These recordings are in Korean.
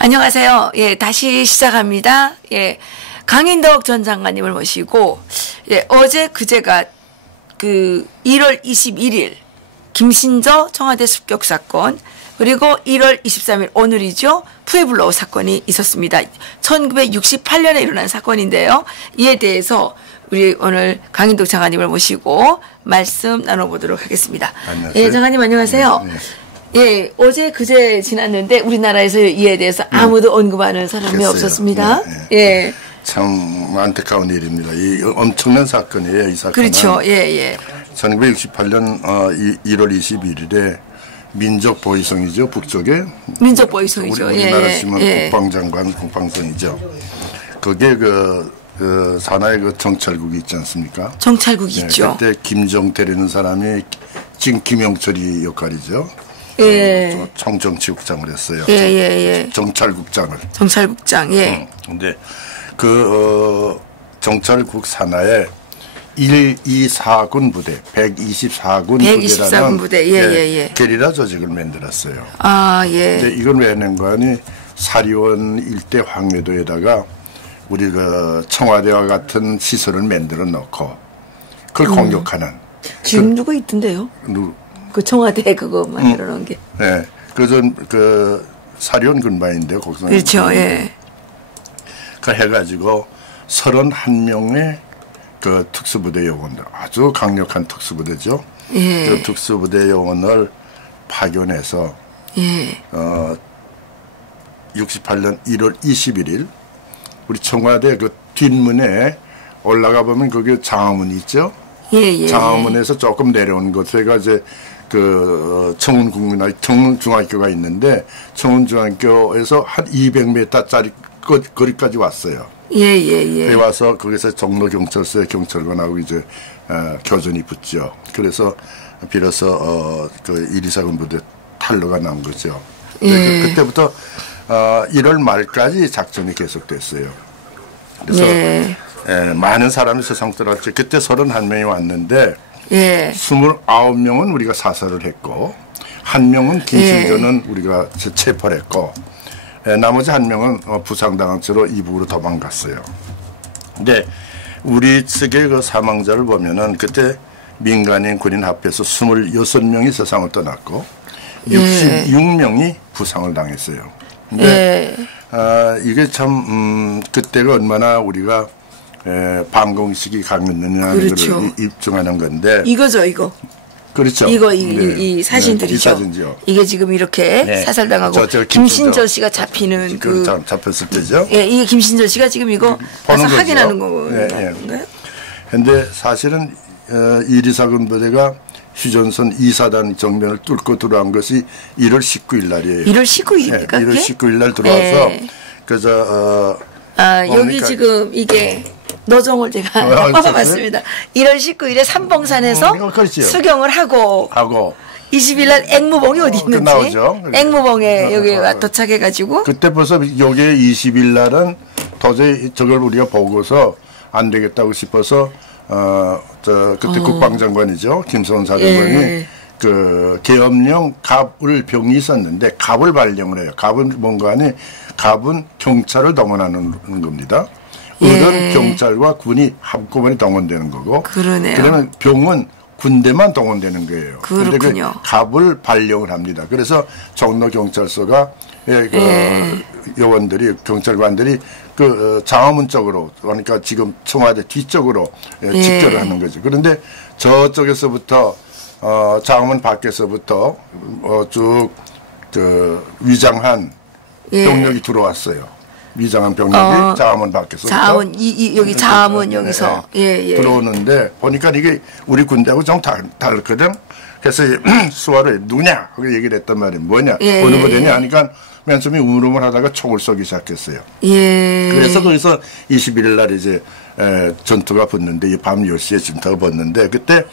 안녕하세요. 예, 다시 시작합니다. 예, 강인덕 전 장관님을 모시고, 예, 어제 그제가 그 1월 21일 김신저 청와대 습격 사건, 그리고 1월 23일 오늘이죠. 푸에블로 사건이 있었습니다. 1968년에 일어난 사건인데요. 이에 대해서 우리 오늘 강인덕 장관님을 모시고 말씀 나눠보도록 하겠습니다. 안녕하세요. 예, 장관님 안녕하세요. 네, 네. 예, 어제 그제 지났는데 우리나라에서 이에 대해서 아무도 언급하는 사람이 됐어요. 없었습니다. 네, 네. 예. 참 안타까운 일입니다. 이 엄청난 사건이에요. 이 사건은. 그렇죠. 예, 예. 1968년 1월 21일에 민족보위성이죠. 북쪽에. 민족보위성이죠. 우리나라 예, 치면 예. 국방장관, 국방성이죠. 그게 그 산하의 그 정찰국이 있지 않습니까? 정찰국 네, 있죠. 그때 김정태라는 사람이 지금 김영철이 역할이죠. 예. 총정치국장을 했어요. 예, 예, 예. 정찰국장을. 정찰국장, 예. 근데 정찰국 산하에 1, 2, 4군 부대, 124군 124군 부대, 예, 예, 예. 게리라 조직을 만들었어요. 아, 예. 근데 이걸 왜 낸 거 아니, 사리원 일대 황해도에다가 우리 그 청와대와 같은 시설을 만들어 놓고 그걸 공격하는. 지금 누구 있던데요? 그 청와대 그거 만들어 놓은 게. 네. 그 사리원 군바인데, 거기서. 그렇죠, 예. 그 해가지고 31명의 그 특수부대 요원들, 아주 강력한 특수부대죠. 예. 그 특수부대 요원을 파견해서, 예. 68년 1월 21일, 우리 청와대 그 뒷문에 올라가 보면 거기 장화문이 있죠. 예, 예. 장화문에서 조금 내려온 곳에가 이제 그 청운중학교가 있는데, 청운중학교에서 한 200m짜리 거리까지 왔어요. 예, 예, 예. 그래 와서 거기서 종로경찰서에 경찰관하고 이제 교전이 붙죠. 그래서 비로소 그 124군 부대 탈로가 난 거죠. 예. 그때부터 1월 말까지 작전이 계속됐어요. 그래서 예. 많은 사람이 세상 떠났죠. 그때 31명이 왔는데, 예. 29명은 우리가 사살을 했고, 1명은 김신저는 우리가 체포를 했고, 나머지 1명은 부상당한 채로 이북으로 도망갔어요. 근데 우리 측의 그 사망자를 보면은 그때 민간인 군인 합해서 26명이 세상을 떠났고, 66명이 부상을 당했어요. 근데 이게 참 그때가 얼마나 우리가 반공식이 강했느냐는 그렇죠. 걸 입증하는 건데. 이거죠, 이거. 그렇죠. 이거 이 사진들이죠. 이 사진이죠. 이게 지금 이렇게 사살당하고 김신저 씨가 잡히는 그 잡혔을 때죠. 예, 이게 김신저 씨가 지금 이거 가서 확인하는 건가요? 그런데 사실은 124군 부대가 휴전선 2사단 정면을 뚫고 들어간 것이 1월 19일 날이에요. 1월 19일입니까? 1월 19일 날 들어와서 그래서 여기 지금 이게 노정을 제가 봤습니다. 1월 19일에 삼봉산에서 수경을 하고 20일 날 앵무봉이 어디 있는지 나오죠. 앵무봉에 여기 도착해가지고 그때 벌써 여기에 20일 날은 도저히 저걸 우리가 보고서 안 되겠다고 싶어서 그때 국방장관이죠. 김성원 사령관이 그 계엄령 갑을 병이 있었는데 갑을 발령을 해요. 갑은 뭔가 하니 갑은 경찰을 동원하는 겁니다. 의전 경찰과 군이 한꺼번에 동원되는 거고. 그러네요. 그러면 병은 군대만 동원되는 거예요. 그렇군요. 그 갑을 발령을 합니다. 그래서 종로경찰서가 요원들이 경찰관들이 그 장화문 쪽으로, 그러니까 지금 청와대 뒤쪽으로 집결을 하는 거죠. 그런데 저쪽에서부터 장화문 밖에서부터 쭉 그 위장한 병력이 들어왔어요. 위장한 병력이 자화문 밖에서 자화문 여기 자화문 여기서 들어오는데 보니까 이게 우리 군대하고 좀 다르거든. 그래서 수화를 누구냐 하고 얘기를 했단 말이에요. 뭐냐 어느 부대냐 하니까 맨 처음에 우물우물 하다가 총을 쏘기 시작했어요. 그래서 거기서 21일 날 이제 전투가 붙는데 밤 10시에 전투가 붙는데 그때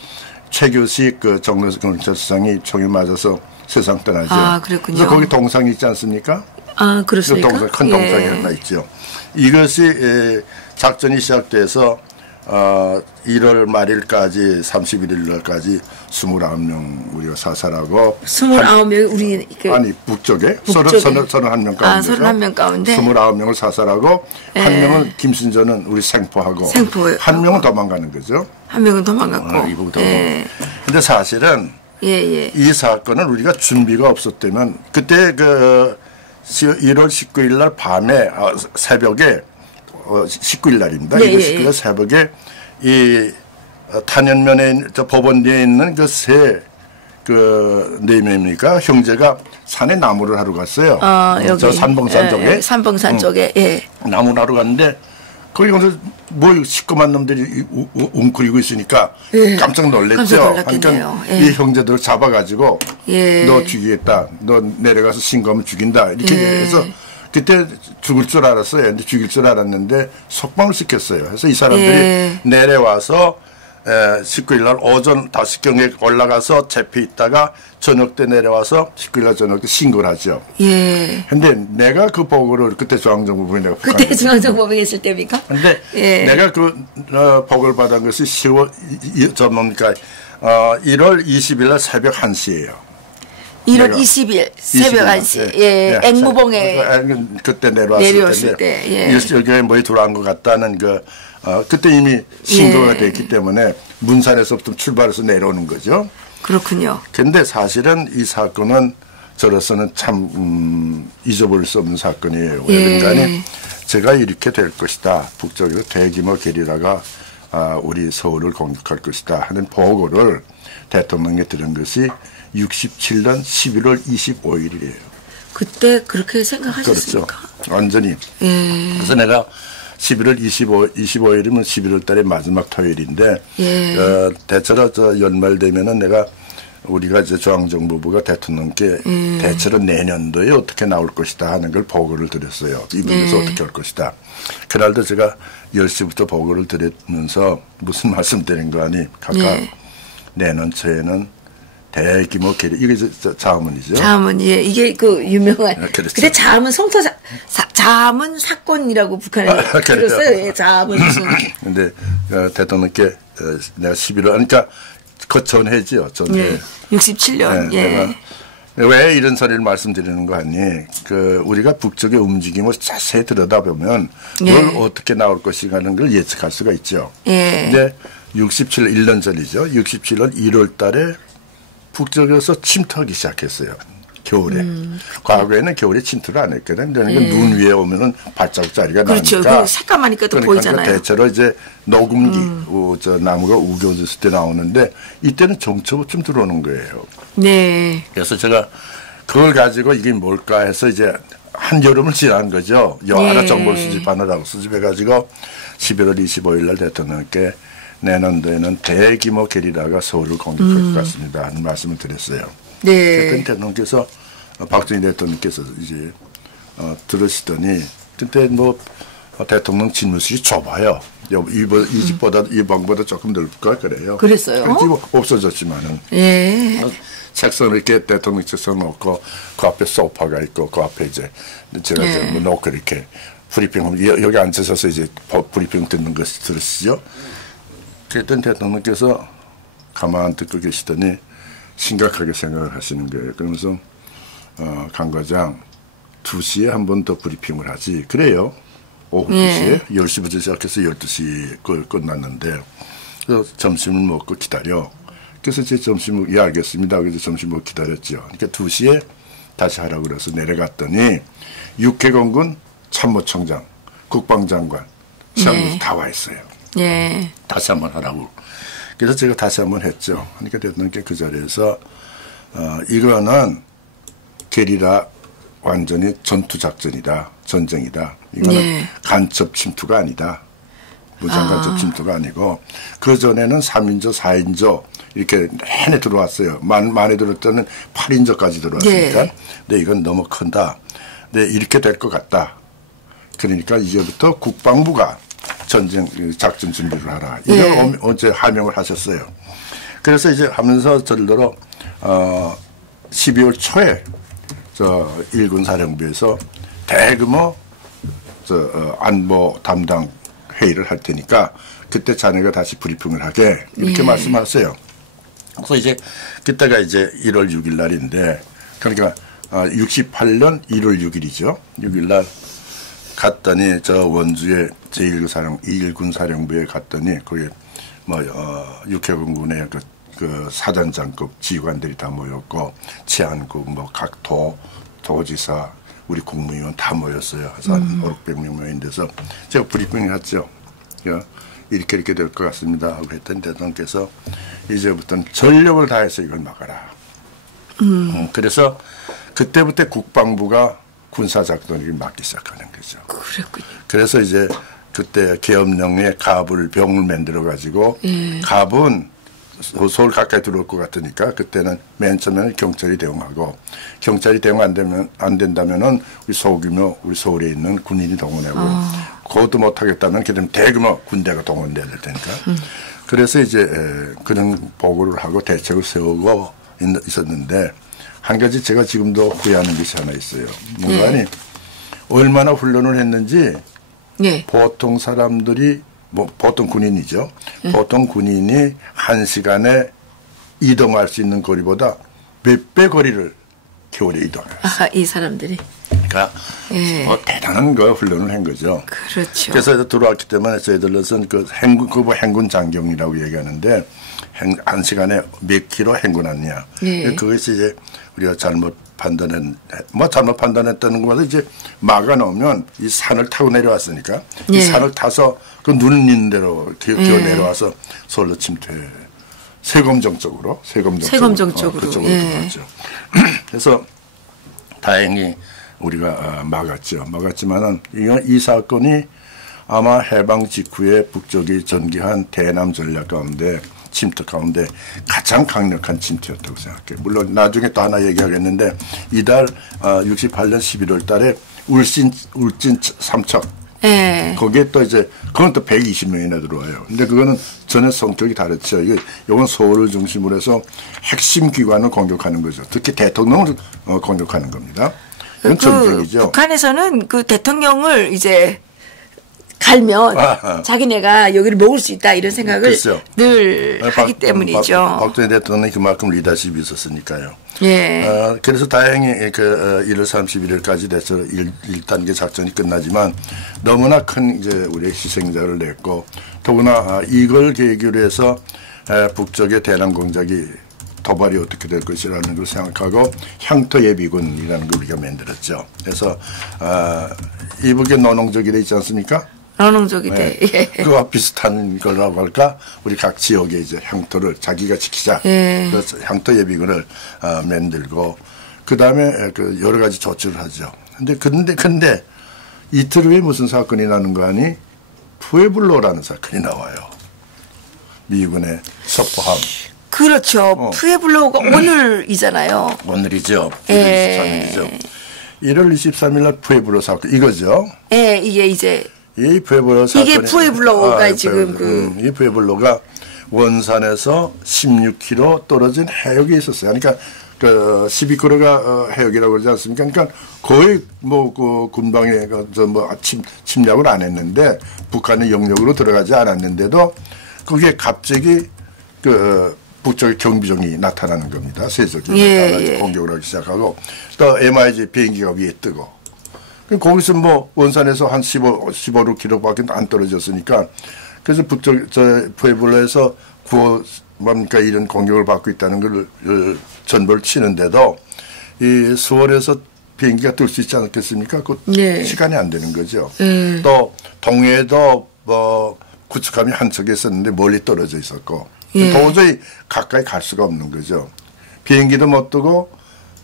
최규식 그 정노석 경찰서장이 총에 맞아서 세상 떠나죠. 아, 그랬군요. 그래서 거기 동상이 있지 않습니까? 아, 그렇습니까? 그 동상, 큰 동상이 하나 있죠. 이것이 작전이 시작돼서 1월 말일까지 31일 날까지 29명 우리가 사살하고 29명 우리 아니 북쪽에 31명 가운데 31명 가운데 29명을 사살하고 한 명은 김신전은 우리 생포하고 한 명은 도망가는 거죠. 한 명은 도망갔고. 근데 사실은 이 사건은 우리가 준비가 없었다면 그때 그 1월 19일 날 밤에 새벽에 19일 날입니다. 1월 19일 날 새벽에 이 탄현면에 저 법원대에 있는 그 네 명입니까? 형제가 산에 나무를 하러 갔어요. 여기. 저 산봉산 쪽에. 산봉산 쪽에. 나무를 하러 갔는데 거기 가서 뭐 시꺼먼 놈들이 웅크리고 있으니까 깜짝 놀랐죠. 그러니까 이 형제들을 잡아가지고 너 죽이겠다. 너 내려가서 신고하면 죽인다. 이렇게 해서 그때 죽을 줄 알았어요. 근데 죽일 줄 알았는데 속방을 시켰어요. 그래서 이 사람들이 내려와서 19일 날 오전 5경에 올라가서 잡혀 있다가 저녁 때 내려와서 19일 날 저녁 때 신고를 하죠. 근데 내가 그 보고를 그때 중앙정보부에 내가 그때 중앙정보부에 있을 때입니까? 근데 내가 그 보고를 받은 것이 1월 20일 날 새벽 1시예요. 1월 20일 새벽 1시. 앵무봉에 그때 내려왔을 때 여기에 뭐에 들어간 것 같다는 그때 이미 신고가 됐기 때문에 문산에서부터 출발해서 내려오는 거죠. 그렇군요. 그런데 사실은 이 사건은 저로서는 참 잊어버릴 수 없는 사건이에요. 왜 그런가니 제가 이렇게 될 것이다. 북쪽에서 대규모 게리라가 우리 서울을 공격할 것이다 하는 보고를 대통령에 들은 것이 67년 11월 25일이에요. 그때 그렇게 생각하셨습니까? 그렇죠. 완전히. 그래서 내가 11월 25일이면 11월 달의 마지막 토요일인데 대체로 연말 되면은 내가 우리가 이제 중앙정보부가 대통령께 대체로 내년도에 어떻게 나올 것이다 하는 걸 보고를 드렸어요. 이분에서 어떻게 할 것이다. 그날도 제가 10시부터 보고를 드리면서 무슨 말씀 드린 거 아니 각각 내년 초에는 대규모 계리 이게 자문이죠. 자문 이게 그 유명한. 그렇죠. 근데 자문 성토 자문 사건이라고 북한에 들었어요. 자문 무슨. 근데 대통령께 내가 11월 그러니까 그 전해지요. 전해. 67년. 내가 왜 이런 소리를 말씀드리는 거 아니? 우리가 북쪽의 움직임을 자세히 들여다보면 뭘 어떻게 나올 것인가 하는 걸 예측할 수가 있죠. 근데 1년 전이죠. 67년 1월 달에 북쪽에서 침투하기 시작했어요. 겨울에. 과거에는 겨울에 침투를 안 했거든. 그러니까 눈 위에 오면은 발자국 자리가 그렇죠. 나니까. 새까마니까 또 그러니까 보이잖아요. 대체로 이제 녹음기, 저 나무가 우겨졌을 때 나오는데 이때는 정초부터 들어오는 거예요. 그래서 제가 그걸 가지고 이게 뭘까 해서 이제 한여름을 지난 거죠. 여러 정보를 수집하느라고 수집해가지고 11월 25일 날 대통령께 내년도에는 대규모 게리라가 서울을 공격할 것 같습니다 하는 말씀을 드렸어요. 그랬더니 대통령께서 박정희 대통령께서 이제 들으시더니 그때 뭐 대통령 집무실이 좁아요. 이 집보다 이 방보다 조금 넓을까 그래요. 그랬어요? 없어졌지만은. 책상을 이렇게 대통령 책상 놓고 그 앞에 소파가 있고 그 앞에 이제 제가 이제 놓고 이렇게 브리핑 여기 앉으셔서 이제 브리핑 듣는 것을 들으시죠. 그랬더니 대통령께서 가만 듣고 계시더니 심각하게 생각을 하시는 거예요. 그러면서 강 과장 2시에 한 번 더 브리핑을 하지. 그래요. 오후 2시에 10시부터 시작해서 12시에 끝났는데 그래서 점심을 먹고 기다려. 그래서 제 점심을 알겠습니다. 그래서 점심 먹고 기다렸죠. 그러니까 2시에 다시 하라고 그래서 내려갔더니 육해공군 참모총장, 국방장관, 시장님이 다 와 있어요. 다시 한번 하라고. 그래서 제가 다시 한번 했죠. 그러니까 대통령께 그 자리에서 이거는 게리라 완전히 전투작전이다. 전쟁이다. 이거는 간첩 침투가 아니다. 무장 간첩 침투가 아니고 그 전에는 3인조, 4인조 이렇게 내내 들어왔어요. 많이 들어올 때는 8인조까지 들어왔으니까. 근데 이건 너무 큰다. 근데 이렇게 될 것 같다. 그러니까 이제부터 국방부가 전쟁 작전 준비를 하라. 이걸 어제 하명을 하셨어요. 그래서 이제 하면서 절대로 12월 초에 일군 사령부에서 대규모 안보 담당 회의를 할 테니까 그때 자네가 다시 브리핑을 하게 이렇게 말씀하세요. 그래서 이제 그때가 이제 1월 6일 날인데 그러니까 68년 1월 6일이죠. 6일 날 갔더니 저 원주의 제1군 사령부에 갔더니 거기 육해공군의 그 사단장급 지휘관들이 다 모였고 치안국 각 도지사 우리 국무위원 다 모였어요. 그래서 한 500명 모인 데서 제가 브리핑을 했죠. 이렇게 될 것 같습니다 하고 했더니 대통령께서 이제부터는 전력을 다해서 이걸 막아라. 그래서 그때부터 국방부가 군사작전을 막기 시작하는 거죠. 그랬군요. 그래서 이제 그때 계엄령에 병을 만들어 가지고 갑은 서울 가까이 들어올 것 같으니까 그때는 맨 처음에는 경찰이 대응하고 경찰이 대응 안 된다면은 우리 소규모 우리 서울에 있는 군인이 동원하고 그것도 못하겠다면 그다음 대규모 군대가 동원돼야 될 테니까 그래서 이제 그런 보고를 하고 대책을 세우고 있었는데 한 가지 제가 지금도 후회하는 것이 하나 있어요. 뭔가니 얼마나 훈련을 했는지 보통 사람들이 보통 군인이죠. 보통 군인이 1시간에 이동할 수 있는 거리보다 몇 배 거리를 겨울에 이동해요. 이 사람들이. 그러니까 대단한 거 훈련을 한 거죠. 그렇죠. 그래서 들어왔기 때문에 저희들로서는 행군 장경이라고 얘기하는데 1시간에 몇 킬로 행군하느냐. 그것이 이제 우리가 잘못 판단했다는 것보다 이제 막아 놓으면 이 산을 타고 내려왔으니까 이 산을 타서 그 눈 있는 대로 기어 내려와서 서울로 침투해. 세검정 쪽으로. 그쪽으로 들어왔죠. 그래서 다행히 우리가 막았지만은 이 사건이 아마 해방 직후에 북쪽이 전개한 대남 전략 가운데 침투 가운데 가장 강력한 침투였다고 생각해요. 물론 나중에 또 하나 얘기하겠는데 이달 68년 11월 달에 울진 삼척 거기에 또 이제 그건 또 120명이나 들어와요. 근데 그거는 전혀 성격이 다르죠. 이건 서울을 중심으로 해서 핵심 기관을 공격하는 거죠. 특히 대통령을 공격하는 겁니다. 이건 전쟁이죠. 북한에서는 그 대통령을 이제 갈면 자기네가 여기를 먹을 수 있다 이런 생각을 글쎄요. 늘 하기 때문이죠. 박정희 대통령이 그만큼 리더십이 있었으니까요. 그래서 다행히 1월 31일까지 돼서 1단계 작전이 끝나지만 너무나 큰 이제 우리의 희생자를 냈고 더구나 이걸 계기로 해서 북쪽의 대남 공작이 도발이 어떻게 될 것이라는 걸 생각하고 향토 예비군이라는 걸 우리가 만들었죠. 그래서 이북의 노농적이돼 있지 않습니까? 노농적이돼. 그와 비슷한 거라고 할까? 우리 각 지역에 이제 향토를 자기가 지키자. 그래서 향토 예비군을 만들고 그 다음에 여러 가지 조치를 하죠. 근데 이틀 후에 무슨 사건이 나는 거 아니? 푸에블로라는 사건이 나와요. 미군의 석포함. 그렇죠. 푸에블로가 오늘이잖아요. 오늘이죠. 1월 23일이죠. 1월 23일 날 푸에블로 사건 이거죠. 이게 이제 이 푸에블로 사건이 이게 푸에블로가 지금 이 푸에블로가 원산에서 16km 떨어진 해역에 있었어요. 그러니까 12km가 해역이라고 그러지 않습니까? 그러니까 거의 그 군방에 침략을 안 했는데 북한의 영역으로 들어가지 않았는데도 그게 갑자기 북쪽에 경비정이 나타나는 겁니다. 세적이 나타나서 공격을 하기 시작하고 또 MIG 비행기가 위에 뜨고 거기서 원산에서 한 15km밖에 안 떨어졌으니까 그래서 북쪽 푸에블로에서 이런 공격을 받고 있다는 걸 전보를 치는데도 이 수월에서 비행기가 뜰 수 있지 않겠습니까? 그 시간이 안 되는 거죠. 또 동해도 구축함이 한 척에 있었는데 멀리 떨어져 있었고 도저히 가까이 갈 수가 없는 거죠. 비행기도 못 뜨고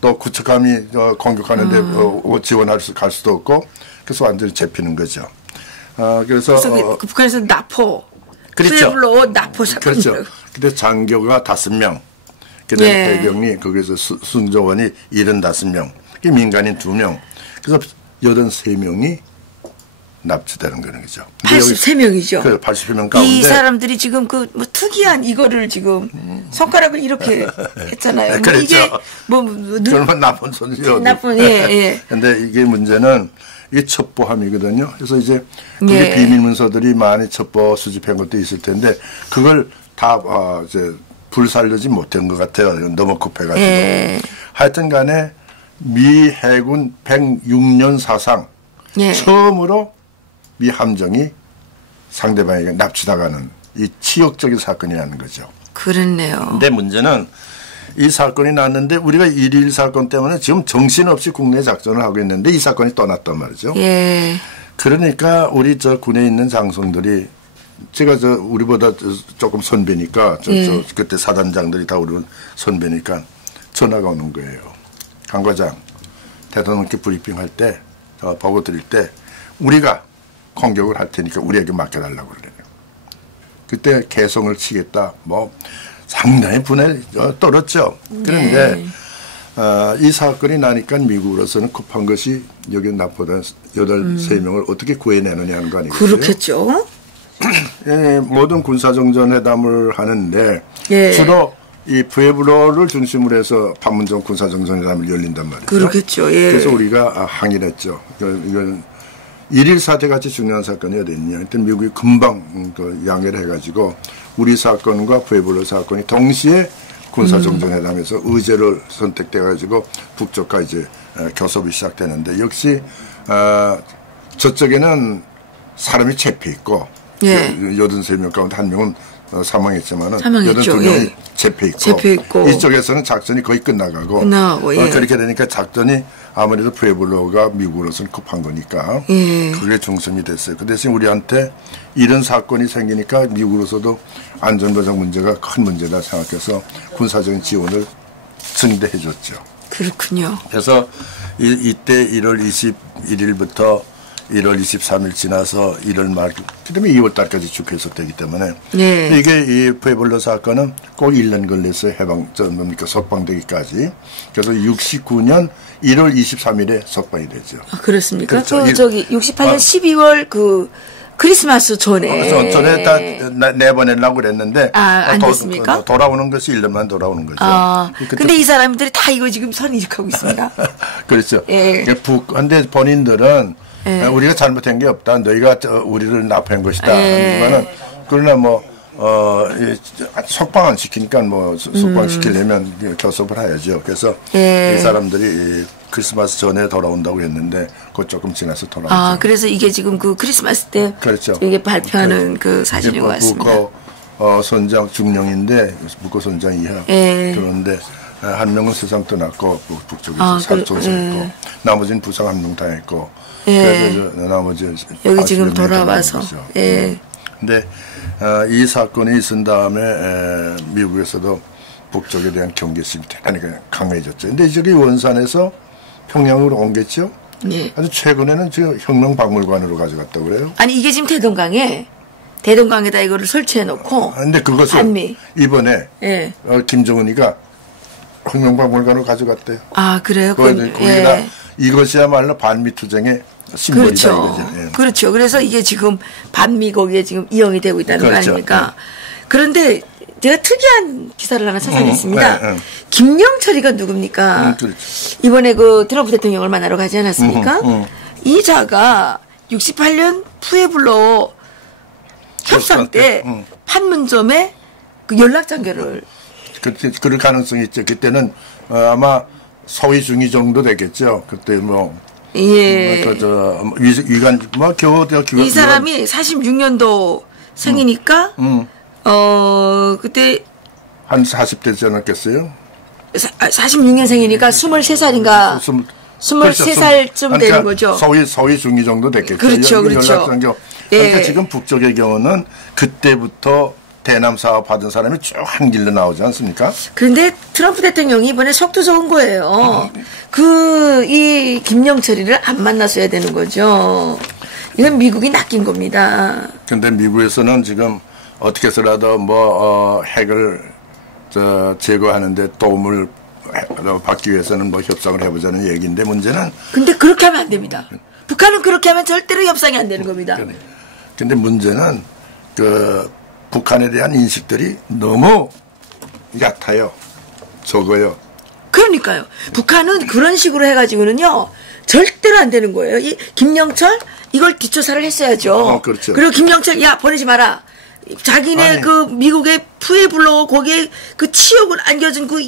또 구축함이 공격하는데 지원할 갈 수도 없고 그래서 완전히 잡히는 거죠. 그래서 북한에서 나포, 그렇죠. 푸에블로 나포 사건. 그렇죠. 근데 장교가 5명, 그다음에 해병이 거기서 승조원이 75명, 민간인 2명, 그래서 83명이 납치되는 거는 거죠. 83명이죠. 그 83명 가운데 이 사람들이 지금 그 뭐 특이한 이거를 지금 손가락을 이렇게 했잖아요. 그렇죠. 이게 그러면 나쁜 손이죠. 나쁜 예. 근데 이게 문제는 이게 첩보함이거든요. 그래서 이제 그게 예. 비밀 문서들이 많이 첩보 수집한 것도 있을 텐데 그걸 다 이제 불살르지 못한 것 같아요. 너무 급해가지고. 예. 하여튼간에 미 해군 106년 사상 예. 처음으로 미 함정이 상대방에게 납치당하는 이 치욕적인 사건이라는 거죠. 그렇네요. 근데 문제는 이 사건이 났는데 우리가 1.1 사건 때문에 지금 정신없이 국내 작전을 하고 있는데 이 사건이 떠났단 말이죠. 예. 그러니까 우리 저 군에 있는 장성들이 제가 저 우리보다 조금 선배니까 저 그때 사단장들이 다 우리 선배니까 전화가 오는 거예요. 강 과장 대통령께 브리핑할 때 보고 드릴 때 우리가 공격을 할 테니까 우리에게 맡겨달라고 그래요. 그때 개성을 치겠다. 뭐 상당히 분에 떨었죠. 그런데 이 사건이 나니까 미국으로서는 급한 것이 여기 납포된 83명을 어떻게 구해내느냐 하는 거 아니겠어요? 그렇겠죠. 예, 모든 군사정전회담을 하는데 예. 주로 이 푸에블로를 중심으로 해서 판문점 군사정전회담을 열린단 말이죠. 그렇겠죠. 예. 그래서 우리가 항의를 했죠. 이건 1.1 사태 같이 중요한 사건이 어딨냐. 하여튼 미국이 금방 양해를 해가지고 우리 사건과 푸에블로 사건이 동시에 군사정전회담에서 의제를 선택돼가지고 북쪽과 이제 교섭이 시작되는데 역시 저쪽에는 사람이 잡혀있고 예. 83명 가운데 한 명은 사망했지만은 사망했죠. 82명이 예. 잡혀있고 이쪽에서는 작전이 거의 끝나가고 예. 그렇게 되니까 작전이 아무래도 푸에블로가 미국으로서는 급한 거니까 예. 그게 중심이 됐어요. 그 대신 우리한테 이런 사건이 생기니까 미국으로서도 안전보장 문제가 큰 문제다 생각해서 군사적인 지원을 증대해 줬죠. 그렇군요. 그래서 이때 1월 21일부터 1월 23일 지나서 1월 말, 그다음에 2월 달까지 쭉 계속되기 때문에 네. 이게 이 푸에블로 사건은 꼭 1년 걸렸어요. 석방되기까지. 그래서 69년 1월 23일에 석방이 되죠. 아, 그렇습니까? 그렇죠. 저기 68년 12월 그 크리스마스 전에. 전에 다 내보내려고 그랬는데. 안 됐습니까? 돌아오는 것이 1년만 돌아오는 거죠. 근데 이 사람들이 다 이거 지금 선이직하고 있습니다. 그렇죠. 예. 근데 본인들은 우리가 잘못한 게 없다. 너희가 우리를 납한 것이다. 하지만은 그러나 석방 안 시키니까 석방 시키려면 교섭을 해야죠. 그래서 이 사람들이 크리스마스 전에 돌아온다고 했는데 그거 조금 지나서 돌아오죠. 그래서 이게 지금 그 크리스마스 때 그렇죠. 이게 발표하는 그 사진인 것 같습니다. 선장 중령인데 북거 선장 이하. 그런데 한 명은 세상 떠났고 북쪽에서 살조했고 나머지는 부상 한 명 당했고 그래서 나머지 여기 지금 돌아와서. 근데 이 사건이 있은 다음에 미국에서도 북쪽에 대한 경계심이 대단히 강해졌죠. 근데 저기 원산에서 평양으로 옮겼죠. 아주 최근에는 지금 혁명박물관으로 가져갔다고 그래요. 아니 이게 지금 대동강에다 이거를 설치해 놓고. 근데 그것을 한미. 이번에 김정은이가 혁명박물관으로 가져갔대요. 그래요? 거기다 이것이야말로 반미 투쟁의 심볼이다 이거죠. 그렇죠. 그래서 이게 지금 반미 거기에 지금 이용이 되고 있다는 거 아닙니까? 그런데 제가 특이한 기사를 하나 찾아냈습니다. 김영철이가 누굽니까? 그렇죠. 이번에 그 트럼프 대통령을 만나러 가지 않았습니까? 이 자가 68년 푸에블로 협상 때 판문점에 그 연락 장교를 그럴 가능성이 있죠. 그때는 아마 소위 중위 정도 되겠죠. 그때 위관 겨우 이 사람이 46년도 생이니까 그때 한 40대 지 않았겠어요? 46년생이니까 23살인가 23살쯤 되는 거죠. 소위 중위 정도 됐겠죠. 그렇죠. 그러니까 지금 북쪽의 경우는 그때부터 대남 사업 받은 사람이 쭉 한 길로 나오지 않습니까? 그런데 트럼프 대통령이 이번에 속도 좋은 거예요. 이 김영철이를 안 만났어야 되는 거죠. 이건 미국이 낚인 겁니다. 근데 미국에서는 지금 어떻게 해서라도 핵을 제거하는데 도움을 받기 위해서는 협상을 해보자는 얘기인데 문제는. 근데 그렇게 하면 안 됩니다. 북한은 그렇게 하면 절대로 협상이 안 되는 겁니다. 근데 문제는 그 북한에 대한 인식들이 너무 얕아요. 적어요. 그러니까요. 북한은 그런 식으로 해가지고는요, 절대로 안 되는 거예요. 이 김영철 이걸 뒷조사를 했어야죠. 그렇죠. 그리고 김영철 야 보내지 마라. 자기네 아니, 그 미국의 푸에블로 거기에 그 치욕을 안겨준 그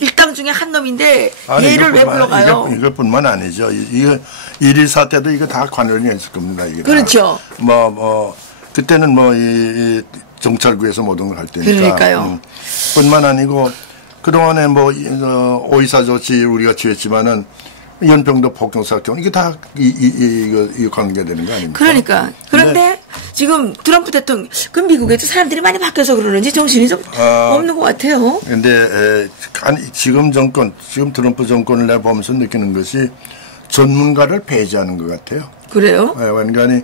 일당 중에 한 놈인데 얘를 왜 불러가요? 이것뿐만 아니죠. 이거 1.24 때도 이거 다 관련이 있을 겁니다. 이게 그렇죠. 그때는 이 정찰구에서 모든 걸 할 때니까. 그러니까요. 뿐만 아니고 그동안에 5.24 조치 우리가 취했지만은 연평도 폭동사건 이게 다 이거 관계되는 거 아닙니까? 그러니까. 그런데 지금 트럼프 대통령 그 미국에도 사람들이 많이 바뀌어서 그러는지 정신이 좀 없는 것 같아요. 그런데 지금 트럼프 정권을 내보면서 느끼는 것이 전문가를 배제하는 것 같아요. 그래요? 완전히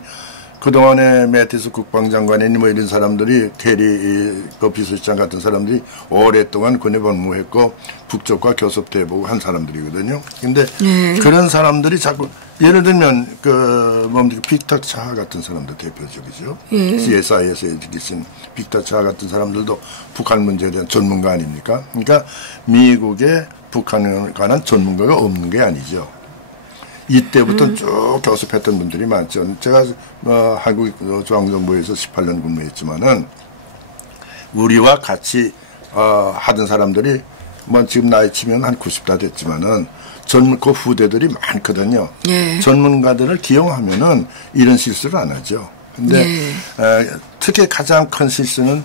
그동안에 매티스 국방장관이니 이런 사람들이 테리 비서실장 같은 사람들이 오랫동안 군에 복무했고 북쪽과 교섭도 해보고 한 사람들이거든요. 근데 그런 사람들이 자꾸 예를 들면 빅터 차하 같은 사람도 대표적이죠. CSI에서 계신 빅터 차하 같은 사람들도 북한 문제에 대한 전문가 아닙니까? 그러니까 미국에 북한에 관한 전문가가 없는 게 아니죠. 이때부터 쭉 교섭했던 분들이 많죠. 제가 한국 중앙정부에서 18년 근무했지만은 우리와 같이 하던 사람들이 지금 나이 치면 한 90다 됐지만은 그 후대들이 많거든요. 전문가들을 기용하면은 이런 실수를 안 하죠. 근데 특히 가장 큰 실수는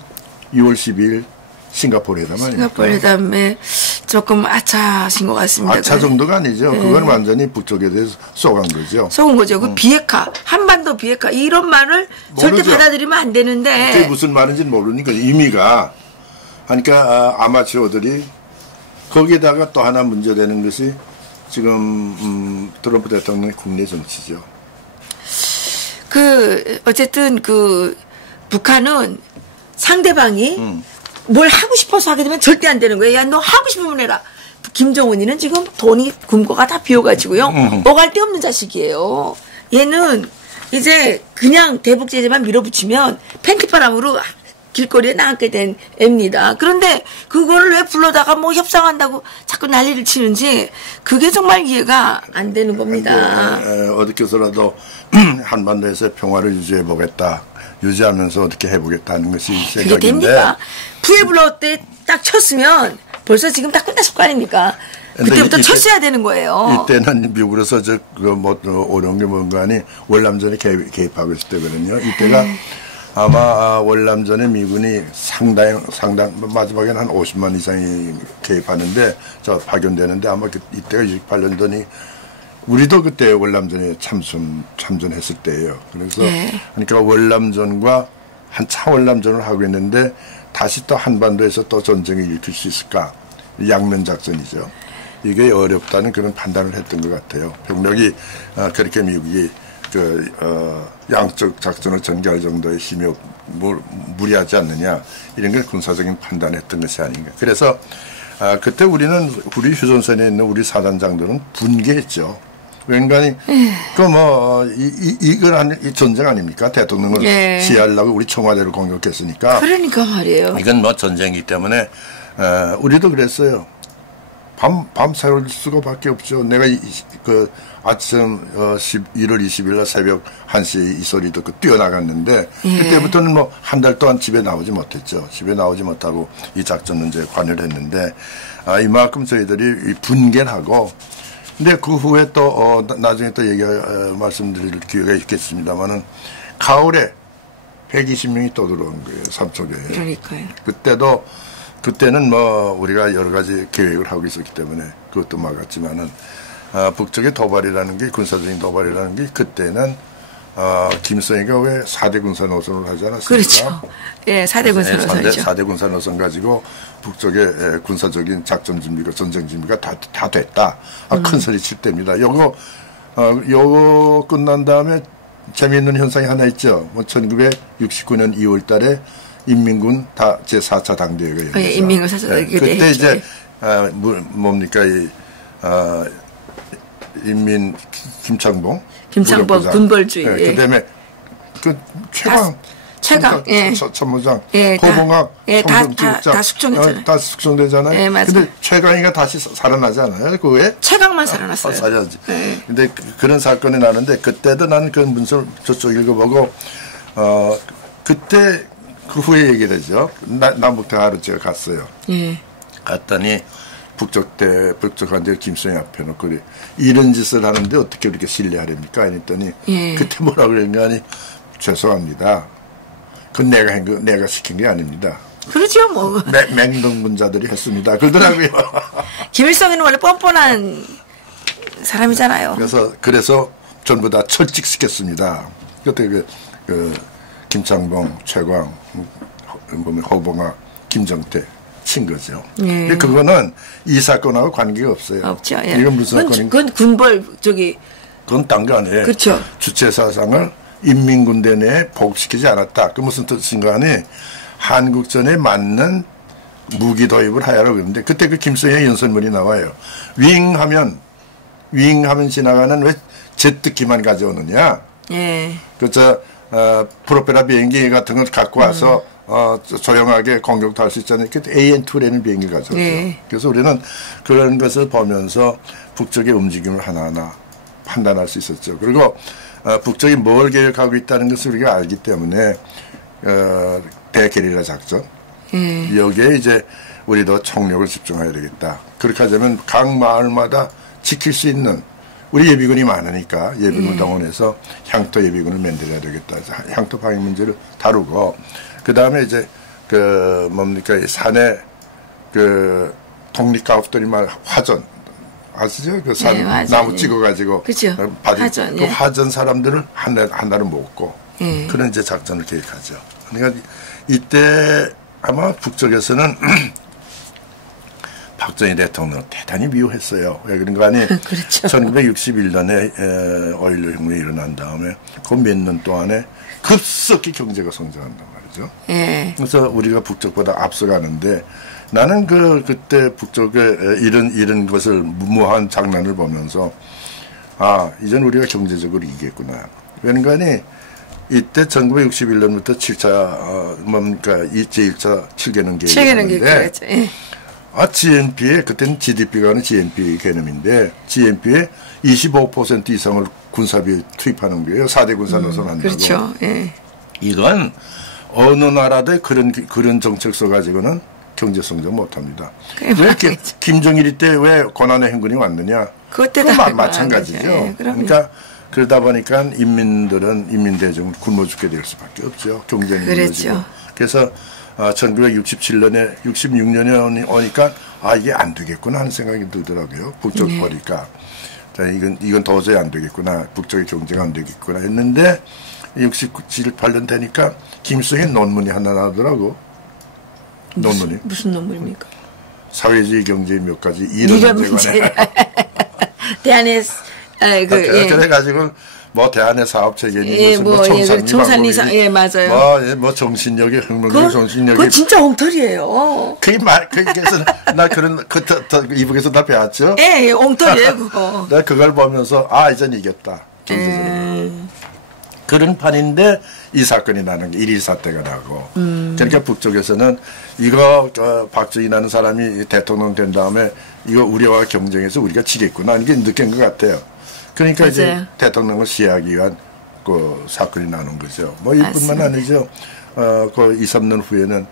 6월 12일 싱가포르 회담 아닙니까? 싱가포르 회담에 조금 아차하신 것 같습니다. 아차 정도가 아니죠. 그건 완전히 북쪽에 대해서 쏘간 거죠. 쏘은 거죠. 그 비핵화, 한반도 비핵화 이런 말을 모르죠. 절대 받아들이면 안 되는데. 그게 무슨 말인지는 모르니까 의미가. 그러니까 아마추어들이 거기에다가 또 하나 문제되는 것이 지금 트럼프 대통령의 국내 정치죠. 어쨌든 북한은 상대방이 뭘 하고 싶어서 하게 되면 절대 안 되는 거예요. 야, 너 하고 싶으면 해라. 김정은이는 지금 돈이 금고가 다 비어가지고요. 오갈 데 없는 자식이에요. 얘는 이제 그냥 대북 제재만 밀어붙이면 팬티바람으로 길거리에 나가게 된 애입니다. 그런데 그거를 왜 불러다가 협상한다고 자꾸 난리를 치는지 그게 정말 이해가 안 되는 겁니다. 어떻게서라도 한반도에서 평화를 유지해보겠다. 유지하면서 어떻게 해보겠다는 것이 생각인데. 그게 됩니까? 푸에블로 때 딱 쳤으면 벌써 지금 다 끝났을 거 아닙니까? 그때부터 쳤어야 되는 거예요. 이때는 미국으로서 어려운 게 뭔가 하니 월남전에 개입하고 있을 때거든요. 이때가 아마 월남전에 미군이 상당 마지막에는 한 50만 이상이 개입하는데 파견되는데 아마 이때가 68년도니 우리도 그때 월남전에 참전했을 때예요. 그래서 그러니까 월남전과 한차 월남전을 하고 있는데 다시 또 한반도에서 또 전쟁을 일으킬 수 있을까? 양면 작전이죠. 이게 어렵다는 그런 판단을 했던 것 같아요. 병력이 그렇게 미국이 양쪽 작전을 전개할 정도의 힘이 무리하지 않느냐 이런 걸 군사적인 판단했던 것이 아닌가. 그래서 그때 우리 휴전선에 있는 우리 사단장들은 분개했죠. 왠가니 이걸 이 전쟁 아닙니까? 대통령을 시해하려고 우리 청와대를 공격했으니까. 그러니까 말이에요. 이건 전쟁이기 때문에 우리도 그랬어요. 밤 새울 수가밖에 없죠. 내가 아침 1월 20일 날 새벽 1시에 이 소리 듣고 뛰어나갔는데 그때부터는 한 달 동안 집에 나오지 못했죠. 집에 나오지 못하고 이 작전 문제에 관여를 했는데 이만큼 저희들이 분개를 하고 근데 그 후에 또 나중에 또 말씀드릴 기회가 있겠습니다만은 가을에 120명이 또 들어온 거예요. 삼척에. 그러니까요. 그때는 우리가 여러 가지 계획을 하고 있었기 때문에 그것도 막았지만은 북쪽의 도발이라는 게 군사적인 도발이라는 게 그때는 김정일이가 왜 4대 군사 노선을 하지 않았습니까? 그렇죠. 예, 4대 군사 노선이죠. 4대 군사 노선 가지고 북쪽의 군사적인 작전 준비가 전쟁 준비가 다 됐다. 큰 소리 칠 때입니다. 요거 끝난 다음에 재미있는 현상이 하나 있죠. 1969년 2월 달에 인민군 제4차 당대회가 열렸죠. 인민군 4차 당대회. 그때 이제 뭡니까 인민 김창봉 군벌주의. 예, 그다음에 그 최강 예. 참모장 예, 호봉학 예, 다 숙청했잖아요. 다 숙청되잖아요. 예, 맞아요. 근데 최강이가 다시 살아나지 않아요? 그 외에 최강만 살아났어요. 살아나지. 예. 근데 그런 사건이 나는데 그때도 나는 그 문서를 저쪽 읽어보고 그때 그 후에 얘기를 하죠. 남북대화로 제가 갔어요. 예. 갔더니 북적한데 김성희 앞에 놓고 그래. 이런 짓을 하는데 어떻게 그렇게 신뢰하렵니까? 했더니 예. 그때 뭐라고 그랬냐니 죄송합니다. 그건 내가 시킨 게 아닙니다. 그러죠, 뭐. 맹동문자들이 했습니다. 그러더라고요. 김일성이는 원래 뻔뻔한 사람이잖아요. 그래서 전부 다 철직시켰습니다. 그때 김창봉, 최광, 호봉학, 김정태 친 거죠. 예. 근데 그거는 이 사건하고 관계가 없어요. 없죠. 예. 이건 무슨 사건인가? 그건 군벌 그건 딴 거 아니에요. 그렇죠. 주체 사상을 인민군대 내에 보급시키지 않았다. 그 무슨 뜻인가 하니 한국전에 맞는 무기 도입을 하야라고 그러는데 그때 그 김성희의 연설문이 나와요. 윙하면 지나가는 왜 제트기만 가져오느냐. 예. 프로펠러 비행기 같은 걸 갖고 와서 조용하게 공격도 할 수 있잖아요. 그때 AN2라는 비행기 가져오죠. 예. 그래서 우리는 그런 것을 보면서 북쪽의 움직임을 하나하나 판단할 수 있었죠. 그리고 북쪽이 뭘 계획하고 있다는 것을 우리가 알기 때문에 대게릴라 작전 여기에 이제 우리도 총력을 집중해야 되겠다. 그렇게 하자면 각 마을마다 지킬 수 있는 우리 예비군이 많으니까 예비군을 동원해서 향토 예비군을 만들어야 되겠다. 향토 방위 문제를 다루고 그 다음에 이제 산에 독립가옥들이 말 화전 아시죠? 그 산, 네, 나무 찍어가지고. 그죠. 화전. 그 화전 사람들을 하나를 모으고. 그런 이제 작전을 계획하죠. 그러니까 이때 아마 북쪽에서는 박정희 대통령을 대단히 미워했어요. 왜 그런가 하니. 그렇죠. 1961년에 5.16 혁명이 일어난 다음에 그 몇 년 동안에 급속히 경제가 성장한단 말이죠. 예. 그래서 우리가 북쪽보다 앞서가는데 나는 그때 북쪽에 이런 것을 무모한 장난을 보면서 이젠 우리가 경제적으로 이겼구나. 왜냐하면 이때 1961년부터 7차 제1차 7개년 계획이었는데 GNP에 그때는 GDP가 아니라 GNP 개념인데 GNP에 25% 이상을 군사비에 투입하는 거예요. 4대 군사노선 한다고. 그렇죠. 예. 이건 어느 나라도 그런 정책 가지고는 경제 성장 못합니다. 왜 이렇게 김정일 때 왜 고난의 행군이 왔느냐? 그것도 마찬가지죠. 예, 그러니까 그러다 보니까 인민 대중은 굶어 죽게 될 수밖에 없죠. 경쟁이 그렇죠. 그래서 1967년에 66년에 오니까 이게 안 되겠구나 하는 생각이 들더라고요. 북쪽 보니까 이건 도저히 안 되겠구나. 북쪽의 경제가 안 되겠구나 했는데 67, 8년 되니까 김성희 논문이 하나 나오더라고. 논문이. 무슨 논문입니까? 사회주의 경제의 몇 가지 이런 문제. 대안의 그래가지고 대안의 사업 체계니 청산리사 맞아요. 정신력이 혁명적 정신력이. 그건 진짜 엉터리예요. 그래서 나 이북에서 다 배웠죠. 예, 엉터리예요 그거. 내가 그걸 보면서 이젠 이겼다. 경제적으로. 그런 판인데 이 사건이 나는 게 1.1 사태가 나고 그러니까 북쪽에서는 이거 박정희라는 사람이 대통령 된 다음에 이거 우리와 경쟁해서 우리가 지겠구나 이게 느낀 것 같아요. 그러니까 맞아요. 이제 대통령을 시해하기 위한 그 사건이 나는 거죠. 이뿐만 아니죠. 그 2, 3년 후에는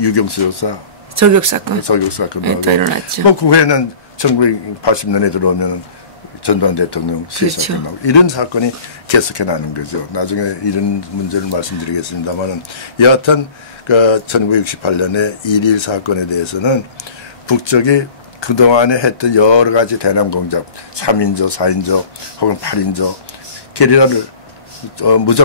유경수 여사 저격 사건 또 일어났죠. 그 후에는 1980년에 들어오면 전두환 대통령 시사건 나오고 이런 사건이 계속해 나는 거죠. 나중에 이런 문제를 말씀드리겠습니다만은 여하튼 1968년에 1.1 사건에 대해서는 북쪽이 그동안에 했던 여러 가지 대남 공작 3인조, 4인조 혹은 8인조 게리라를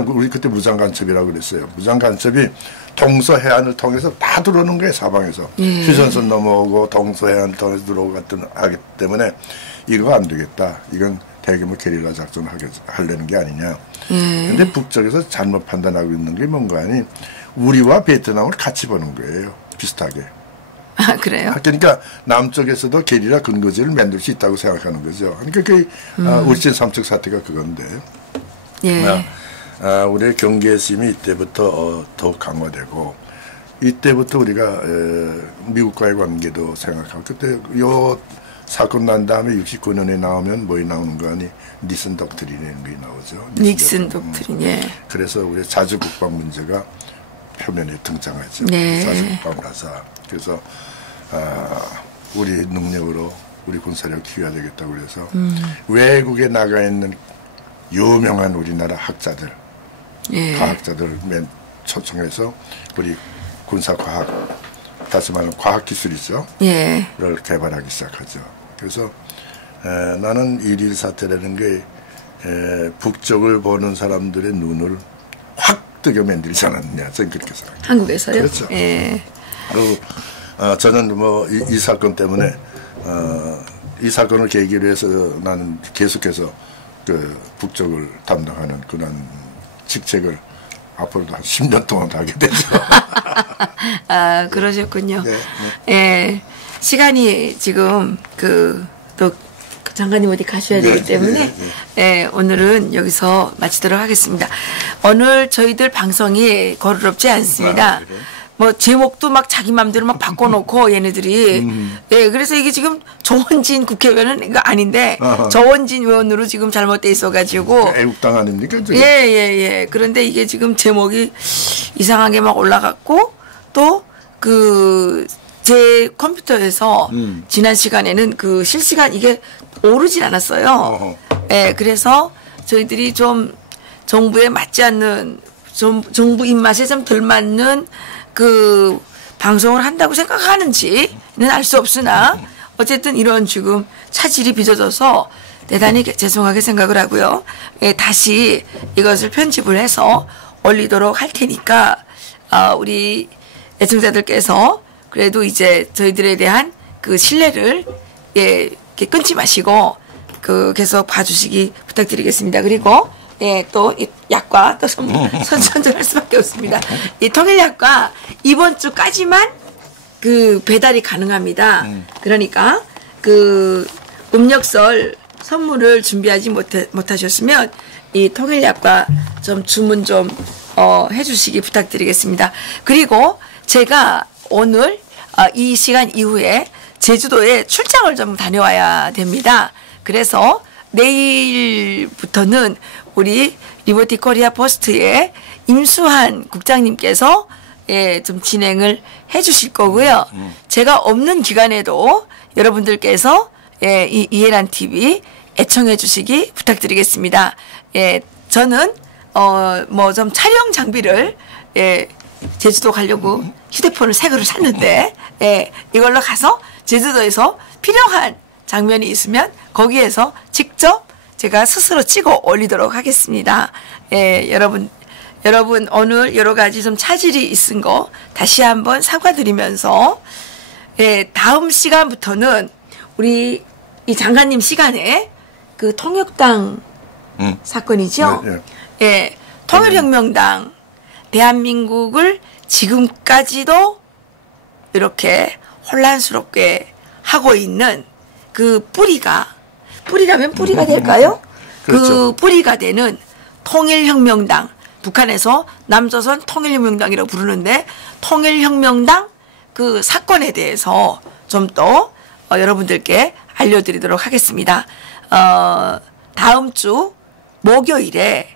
우리 그때 무장간첩이라고 그랬어요. 무장간첩이 동서해안을 통해서 다 들어오는 거예요. 사방에서. 휴전선 넘어오고 동서해안 통해서 들어오고 하기 때문에 이거 안 되겠다. 이건 대규모 게릴라 작전을 하려는 게 아니냐. 근데 북쪽에서 잘못 판단하고 있는 게 뭔가 하니 우리와 베트남을 같이 보는 거예요. 비슷하게. 아, 그래요? 그러니까 남쪽에서도 게리라 근거지를 만들 수 있다고 생각하는 거죠. 그러니까 그 울진 삼척 사태가 그건데. 예. 우리의 경계심이 이때부터 더욱 강화되고 이때부터 우리가 미국과의 관계도 생각하고 그때 요 사건 난 다음에 69년에 나오면 뭐이 나오는 거 아니 니슨 독트린이라는 게 나오죠. 닉슨 독트린. 예. 그래서 우리 자주 국방 문제가 표면에 등장하죠. 네. 자주 국방 가사. 그래서 우리 능력으로 우리 군사력 키워야 되겠다고 그래서 외국에 나가 있는 유명한 우리나라 학자들, 예. 과학자들 맨 초청해서 우리 군사과학, 다시 말하면 과학기술이죠. 예. 를 개발하기 시작하죠. 그래서 나는 일일 사태라는 게 북쪽을 보는 사람들의 눈을 확 뜨게 만들지 않았느냐. 저는 그렇게 생각합니다. 한국에서요? 그렇죠. 예. 그리고 저는 뭐 이 사건 때문에 이 사건을 계기로 해서 나는 계속해서 그 북쪽을 담당하는 그런 직책을 앞으로도 한 10년 동안 하게 되죠. 아, 그러셨군요. 네, 네. 예. 시간이 지금 또 장관님 어디 가셔야 되기 때문에 예, 오늘은 여기서 마치도록 하겠습니다. 오늘 저희들 방송이 거르럽지 않습니다. 뭐 제목도 막 자기 맘대로 막 바꿔놓고 얘네들이 예, 그래서 이게 지금 조원진 국회의원은 이거 아닌데 조원진 의원으로 지금 잘못돼 있어가지고 애국당 아닙니까? 예. 그런데 이게 지금 제목이 이상하게 막 올라갔고 또 제 컴퓨터에서 지난 시간에는 그 실시간 이게 오르질 않았어요. 예, 그래서 저희들이 좀 정부에 맞지 않는 정부 입맛에 좀 덜 맞는 그 방송을 한다고 생각하는지는 알 수 없으나 어쨌든 이런 지금 차질이 빚어져서 대단히 죄송하게 생각을 하고요. 예, 다시 이것을 편집을 해서 올리도록 할 테니까 우리 애청자들께서 그래도 이제 저희들에 대한 그 신뢰를 예, 이렇게 끊지 마시고 계속 봐주시기 부탁드리겠습니다. 그리고 예, 또 이 약과 또 선전할 수밖에 없습니다. 이 통일약과 이번 주까지만 그 배달이 가능합니다. 그러니까 그 음력설 선물을 준비하지 못하셨으면 이 통일약과 좀 주문 좀 해주시기 부탁드리겠습니다. 그리고 제가 오늘 이 시간 이후에 제주도에 출장을 좀 다녀와야 됩니다. 그래서 내일부터는 우리 리버티 코리아 포스트의 임수환 국장님께서 예, 좀 진행을 해 주실 거고요. 제가 없는 기간에도 여러분들께서 예, 이 이해란 TV 애청해 주시기 부탁드리겠습니다. 예, 저는 뭐 좀 촬영 장비를 예, 제주도 가려고 휴대폰을 새 거를 샀는데 예, 이걸로 가서 제주도에서 필요한 장면이 있으면 거기에서 직접 제가 스스로 찍어 올리도록 하겠습니다. 예, 여러분 오늘 여러 가지 좀 차질이 있은 거 다시 한번 사과드리면서 예, 다음 시간부터는 우리 이 장관님 시간에 그 통역당 사건이죠. 예, 통일혁명당 대한민국을 지금까지도 이렇게 혼란스럽게 하고 있는 그 뿌리라면 뿌리가 될까요? 그렇죠. 그 뿌리가 되는 통일혁명당, 북한에서 남조선 통일혁명당이라고 부르는데 통일혁명당 그 사건에 대해서 좀 더 여러분들께 알려드리도록 하겠습니다. 다음 주 목요일에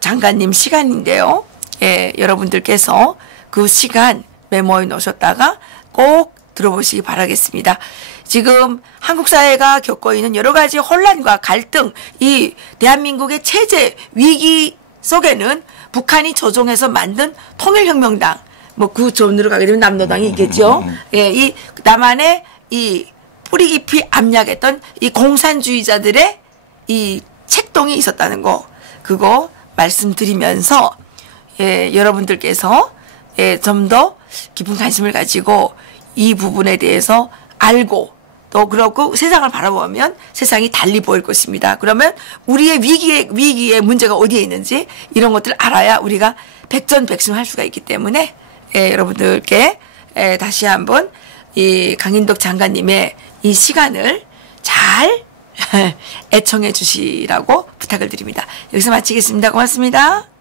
장관님 시간인데요. 예, 여러분들께서 그 시간 메모해 놓으셨다가 꼭 들어보시기 바라겠습니다. 지금 한국 사회가 겪고 있는 여러 가지 혼란과 갈등, 이 대한민국의 체제 위기 속에는 북한이 조종해서 만든 통일혁명당, 뭐 그 존으로 가게 되면 남노당이 있겠죠. 예, 이 남한의 이 뿌리 깊이 압력했던 이 공산주의자들의 이 책동이 있었다는 거, 그거 말씀드리면서 예, 여러분들께서 예, 좀 더 깊은 관심을 가지고 이 부분에 대해서 알고 또 그렇고 세상을 바라보면 세상이 달리 보일 것입니다. 그러면 우리의 위기의 문제가 어디에 있는지 이런 것들을 알아야 우리가 백전백승할 수가 있기 때문에 예, 여러분들께 다시 한번 이 강인덕 장관님의 이 시간을 잘 애청해 주시라고 부탁을 드립니다. 여기서 마치겠습니다. 고맙습니다.